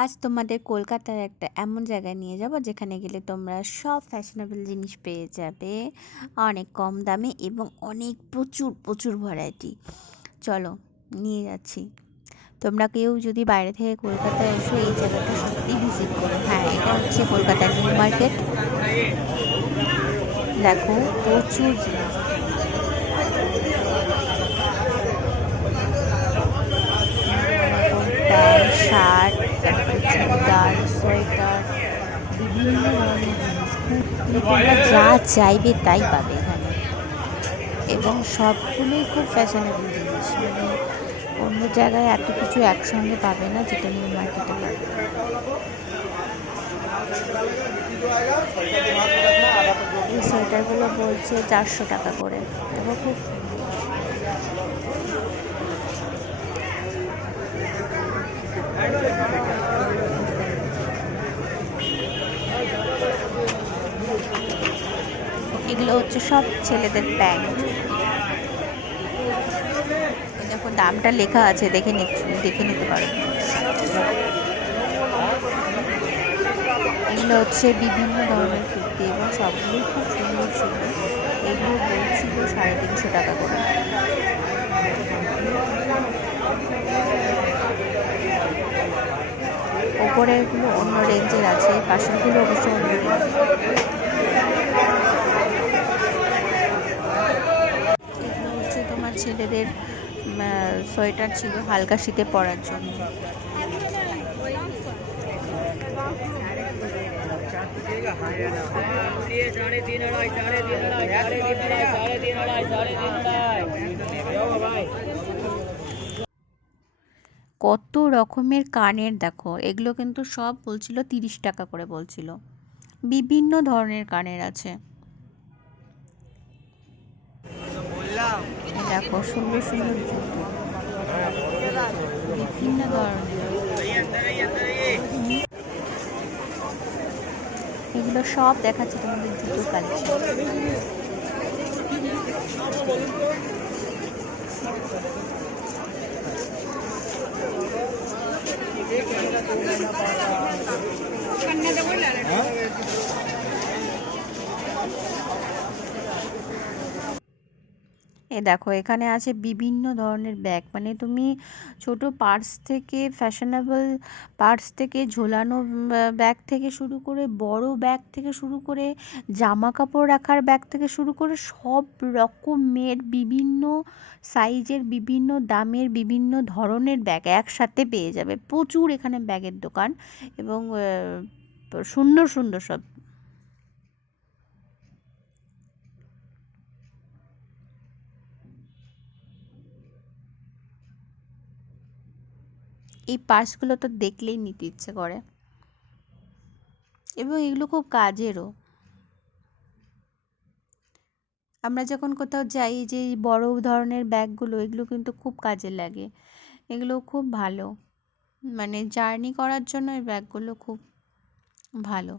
আজ তোমাদের কলকাতার একটা এমন জায়গায় নিয়ে যাব যেখানে গেলে তোমরা সব ফ্যাশনেবল জিনিস পেয়ে যাবে অনেক কম দামে এবং অনেক প্রচুর প্রচুর ভ্যারাইটি। চলো নিয়ে যাচ্ছি। তোমরা কেউ যদি বাইরে থেকে কলকাতায় এসো এই জায়গাটা সত্যি ভিজিট করো। হ্যাঁ, এটা হচ্ছে কলকাতার নিউ মার্কেট। দেখো প্রচুর জিনিস, প্যান্ট শার্ট, তারপরে চুড়িদার, সোয়েটার, বিভিন্ন ধরনের জিনিস, কুর্তি, তোমরা যা চাইবে তাই পাবে এখানে। এবং সবগুলোই খুব ফ্যাশনেবল জিনিস, মানে অন্য জায়গায় এত কিছু একসঙ্গে পাবে না যেটা নিউ মার্কেটে পাবে। এই সোয়েটারগুলো বলছে 400 টাকা করে। দেখো খুব এগুলো হচ্ছে সব ছেলেদের প্যান্ট। দেখো দামটা লেখা আছে, দেখে নিতে পারো। এগুলো হচ্ছে বিভিন্ন ধরনের কুর্তি এবং সবগুলোই খুব সুন্দর ছিল। এগুলো বলছিল 350 টাকা করে। ওপরে এগুলো অন্য রেঞ্জের আছে, পাশেরগুলো অবশ্য অন্য রেঞ্জের। এগুলো হচ্ছে তোমার ছেলেদের সোয়েটার ছিল হালকা শীতে পরার জন্য। কত রকমের কানের দেখো, এগুলো কিন্তু সব বলছিল 30 টাকা করে বলছিল। বিভিন্ন ধরনের কানের আছে। দেখো সুন্দর সুন্দর জুতো, বিভিন্ন ধরনের। এগুলো সব দেখাচ্ছে তোমাদের জুতোর কালেকশন। দেখো এখানে আছে বিভিন্ন ধরনের ব্যাগ, মানে তুমি ছোট পার্স থেকে, ফ্যাশনেবল পার্স থেকে, ঝোলানো ব্যাগ থেকে শুরু করে, বড় ব্যাগ থেকে শুরু করে, জামা কাপড় রাখার ব্যাগ থেকে শুরু করে সব রকমের বিভিন্ন সাইজের, বিভিন্ন দামের, বিভিন্ন ধরনের ব্যাগ একসাথে পেয়ে যাবে। প্রচুর এখানে ব্যাগের দোকান এবং সুন্দর সুন্দর সব। এই পার্সগুলো তো দেখলেই নিতে ইচ্ছে করে এবং এগুলো খুব কাজেরও। আমরা যখন কোথাও যাই যে এই বড় ধরনের ব্যাগগুলো, এগুলো কিন্তু খুব কাজে লাগে। এগুলো খুব ভালো, মানে জার্নি করার জন্য এই ব্যাগগুলো খুব ভালো।